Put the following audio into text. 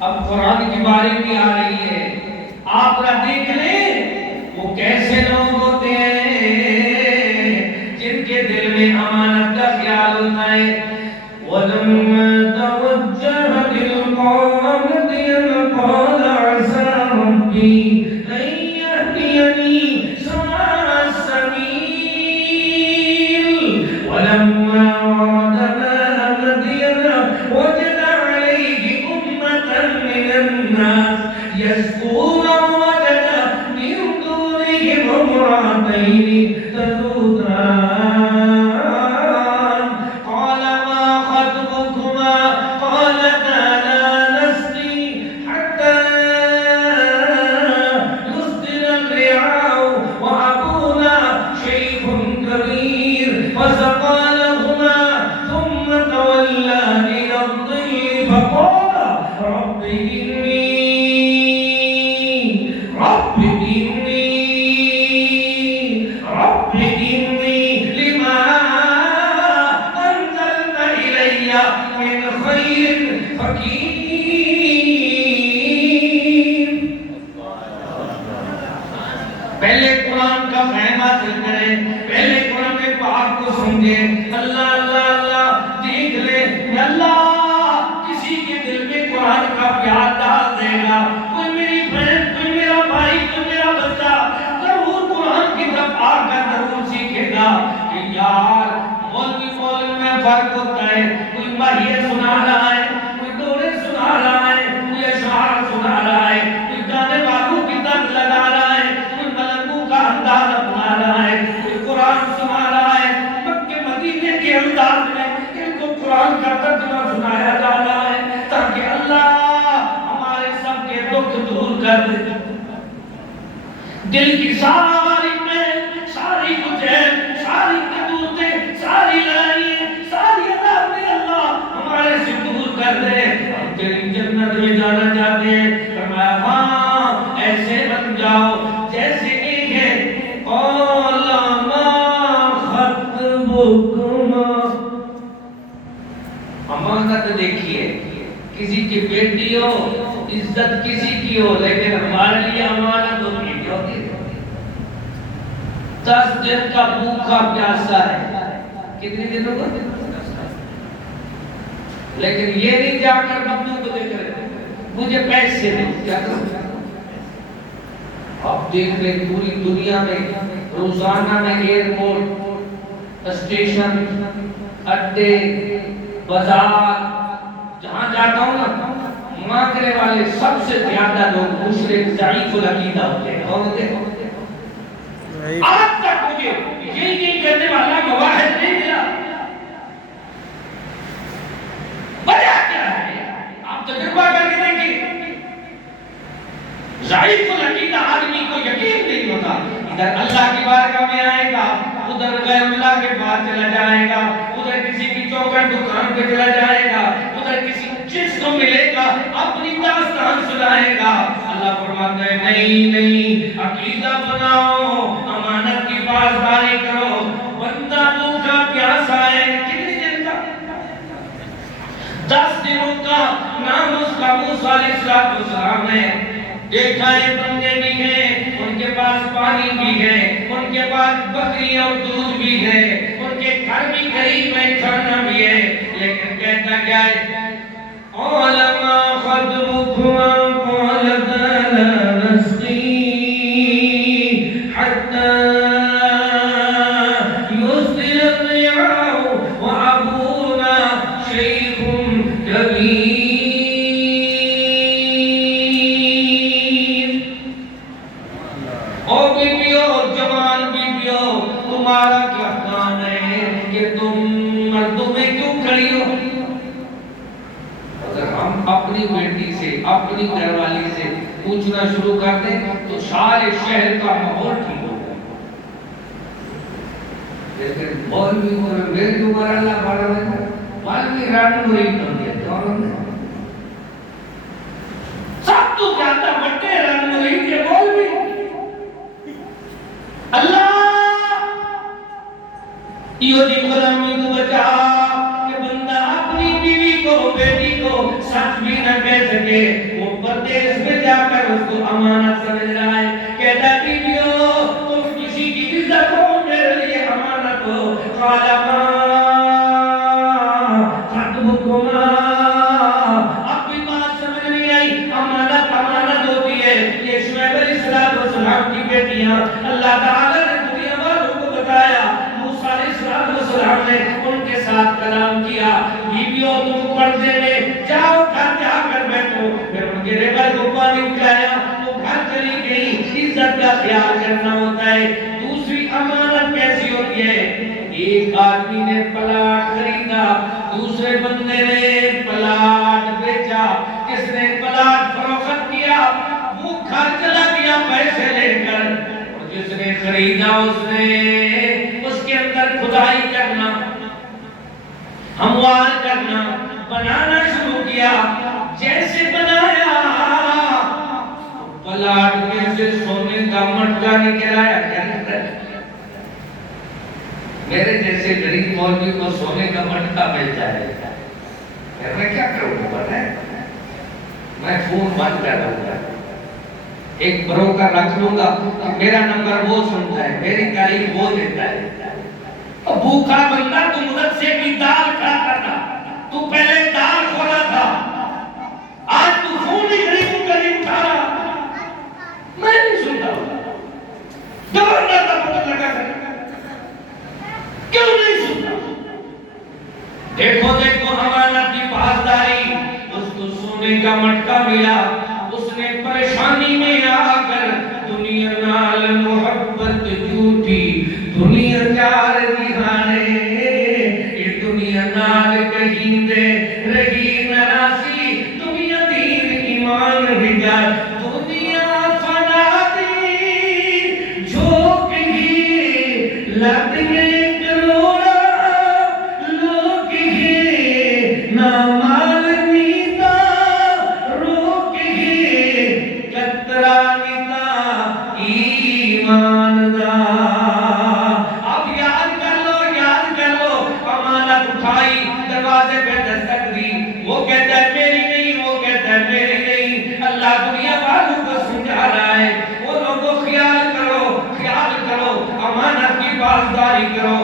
اب قرآن کی باری بھی آ رہی ہے، آپ نہ دیکھ لیں وہ کیسے لوگ ہوتے ہیں جن کے دل میں امانت کا خیال ہوتا ہے۔ وَلَمَّا تَوَجَّهَ تِلْقَاءَ مَدْيَنَ قَالَ عَسَىٰ رَبِّي أَن يَهْدِيَنِي سَوَاءَ السَّبِيلِ وَلَمَّا وَرَدَ مَاءَ مَدْيَنَ وَجَدَ عَلَيْهِ أُمَّةً مِّنَ النَّاسِ يَسْقُونَ وَوَجَدَ مِن دُونِهِمُ امْرَأَتَيْنِ تَذُودَانِ پہلے قرآن کا فہم حاصل کریں، پہلے قرآن کے پاک کو سمجھیں۔ اللہ اللہ اللہ دیکھ لے، اللہ کسی کے دل میں قرآن کا پیار ڈال دے گا۔ کوئی میری بہن، کوئی میرا بھائی، کوئی میرا بچہ ضرور قرآن کی طرف آ کر ضرور سیکھے گا کہ یار مولوی میں فرق ہوتا ہے۔ کوئی ماہیہ سنا رہا ہے، کوئی دورے سنا رہا ہے، کوئی اشعار سنا رہا ہے، کوئی گانے والوں کی طرف لگا رہا ہے، کوئی ملنگوں کا انداز اپنا رہا ہے، کوئی قرآن سنا رہا ہے مکے مدینے کے انداز میں۔ ان کو قرآن کا ترجمہ سنایا جا رہا ہے تاکہ اللہ ہمارے سب کے دکھ دور کر دے، دل کی ساری میں ساری کچھ ساری قدوتیں، ساری لائیں، ساری عذابیں اللہ ہمارے سے دور کر دے۔ ہم تیری جنت میں جانا چاہتے ہیں۔ فرمایا ہاں ایسے بن جاؤ جیسے ایک ہے قَالَ مَا خَطْبُكُمَا۔ امانت دیکھیے، کسی کی بیٹی ہو، عزت کسی کی ہو، لیکن ہمارے لیے امانت ہوتی ہے، کیا ہوتی ہے؟ 10 دن کا بھوکا پیاسا ہے، کتنی دنوں کا؟ لیکن یہ نہیں جا کر بندوں کو دیکھ رہے مجھے پیسے دیں، کیا کروں؟ آپ دیکھ لیں پوری دنیا میں روزانہ میں ایئرپورٹ، اسٹیشن، اڈے، بازار جہاں جاتا ہوں نا، مانگنے والے سب سے زیادہ لوگ مشرک ضعیف العقیدہ ہوتے ہیں۔ کون ہوتے ہیں؟ آج تک مجھے یہ کہنے والا گواہد نہیں ملا۔ وجہ کیا ہے؟ آپ تجربہ کر کے دیکھیں، ضعیف العقیدہ آدمی کو یقین نہیں ہوتا، ادھر اللہ کی بارگاہ میں آئے گا، ادھر غیر اللہ کے پاس چلا جائے گا، ادھر کسی کی چوکھٹ دکان پہ چلا جائے گا، ادھر کسی جس کو ملے گا اپنی داستان سنائے گا۔ اللہ فرماتا ہے نہیں نہیں، عقیدہ بناؤ، امانت کی پاسداری کرو۔ بندہ بھوکا پیاسا ہے، کتنی دن کا؟ 10 دنوں کا نام اس کا موسیٰ علیہ السلام نے دیکھا ہے۔ بندے بھی ہیں، ان کے پاس پانی بھی ہے، ان کے پاس بکری اور دودھ بھی ہے، ان کے گھر بھی قریب ہے، کھانا بھی ہے، لیکن کہتا کیا ہے؟ قَالَ مَا خَطْبُكُمَا قَالَتَا لَا نَسْقِي حَتَّى يُصْدِرَ الرِّعَاءُ وَأَبُونَا شَيْخٌ كَبِيرٌ۔ او بیبیو، جوان بیبیو، تمہارا کیا کام ہے کہ تم مردوں میں کیوں کھڑی ہو؟ اگر ہم اپنی بیٹی سے، اپنی گھر والی سے پوچھنا شروع کر دیں تو سارے شہر کا ماحول ٹھیک ہو گیا۔ لیکن مولوی کو میرے دوبارہ اللہ بڑا ہے، مولوی ران مرید بن گیا، کون ہے؟ سب تو زیادہ بڑے ران مرید یہ مولوی۔ اللہ یہ دی غلامی کو بچا کہ بندہ اپنی بیوی کو، بیٹی کو سچ بھی نہ کہہ سکے، وہ پردیس میں جا کر اس کو امانت سمجھ رہا ہے. کہتا بیویو تم کسی کی عزت ہو، میرے لیے امانت ہو. قال ما خطبكما، اب بھی بات سمجھ نہیں آئی. امانت امانت ہوتی ہے. یہ شعیب علیہ السلام کی بیٹیاں اللہ تعالیٰ نے دنیا والوں کو بتایا. موسیٰ علیہ السلام نے ان کے ساتھ کلام کیا. بیویوں تم پردے میں جاؤ، گھر جا کر بیٹھو. پھر ان کے ریبر کو پانی پلایا، وہ گھر چلی گئی. عزت کا خیال کرنا ہوتا ہے. دوسری امانت کیسی ہوتی ہے؟ ایک آدمی نے پلاٹ خریدا، دوسرے بندے نے پلاٹ بیچا. کس نے پلاٹ فروخت کیا وہ گھر چلا گیا پیسے لے کر. اور جس نے خریدا اس نے اس کے اندر کھدائی کرنا، ہموار کرنا، بنانا شروع کیا. جیسے بنایا پلاٹ میں سے سونے کا مٹکا نکل آیا. کیا کرتا ہے؟ میرے جیسے غریب مولوی کو سونے کا مٹکا مل جائے میں کیا کروں گا پتہ ہے؟ میں فون بند کر دوں گا، ایک بروکر رکھ لوں گا. میرا نمبر وہ سنتا ہے، میری تعریف وہ دیتا ہے. بھوکا بندہ تو مدرسے کی دال کھاتا تھا، تو پہلے دال کھولا تھا، آج تو فون ہی غریبوں کا نہیں اٹھا رہا. میں نہیں سنتا ہوں، گورنر کا پتہ لگا کر کیوں نہیں سنتا؟ دیکھو دیکھو امانت کی پاسداری. اس کو سونے کا مٹکا ملا. اس نے پریشانی میں آ کر دنیا نال محبت جھوٹی، دنیا چار دیوانے، یہ دنیا نال کہیں دے رہی نراسی، دنیا دین ایمان بجار، دنیا فنا دی جھوک ہی لگ گئے کروڑا لوگ ہی نامال نیتا روک ہی کترا نیتا ایمان دا. اب یاد کر لو امانت اٹھائی، دروازے پہ دستک دی. وہ کہتا ہے میری نہیں، وہ کہتا ہے میری نہیں. اللہ دنیا والوں کو سمجھا رہا ہے وہ لوگوں خیال کرو امانت کی پاسداری کرو.